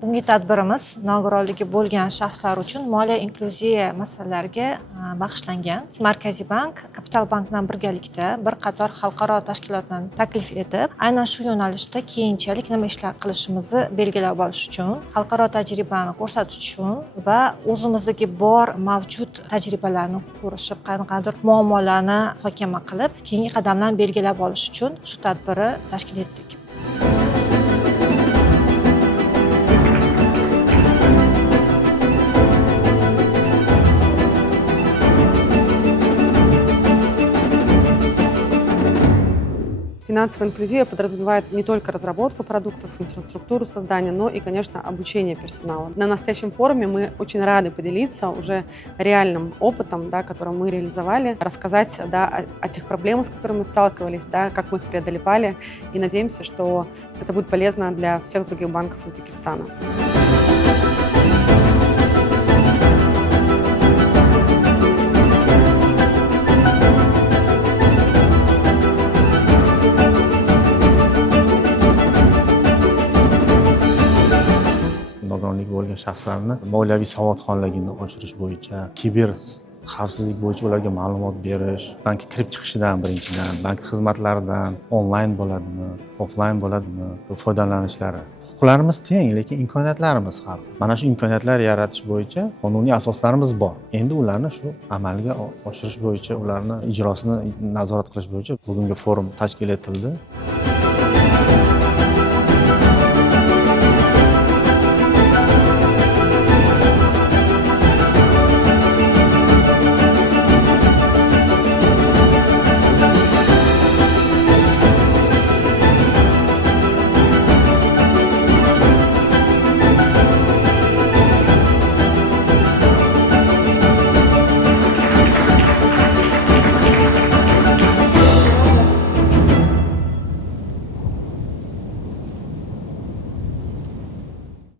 Bugungi tadbirimiz nogironligi bo'lgan shaxslar uchun moliya inklyuziya masalalariga bag'ishlangan. Markaziy bank Kapital bankdan birgalikda bir qator xalqaro tashkilotlarni taklif etib, aynan shu yo'nalishda keyinchalik nima ishlar qilishimizni belgilab olish uchun, xalqaro tajribani ko'rsatish uchun va o'zimizdagi bor mavjud tajribalarni ko'rishib, qanaqadir muammolarni muhokama qilib, keyingi qadamlarni belgilab olish uchun shu tadbirni tashkil etdik. Финансовая инклюзия подразумевает не только разработку продуктов, инфраструктуру создания, но и, конечно, обучение персонала. На настоящем форуме мы очень рады поделиться уже реальным опытом, да, который мы реализовали, рассказать, да, о тех проблемах, с которыми мы сталкивались, да, как мы их преодолевали, и надеемся, что это будет полезно для всех других банков Узбекистана. Nogironligi bo'lgan shaxslarni moliyaviy savodxonligini oshirish bo'yicha, kiber xavfsizlik bo'yicha ularga ma'lumot berish, bankka kirib chiqishidan birinchidan, bank xizmatlaridan onlayn bo'ladimi, offlayn bo'ladimi, foydalanishlari. Huquqlarimiz teng, lekin imkoniyatlarimiz har xil. Mana shu imkoniyatlar yaratish bo'yicha qonuniy asoslarimiz bor. Endi ularni shu amalga oshirish bo'yicha, ularni ijrosini nazorat qilish bo'yicha bugungi forum tashkil etildi.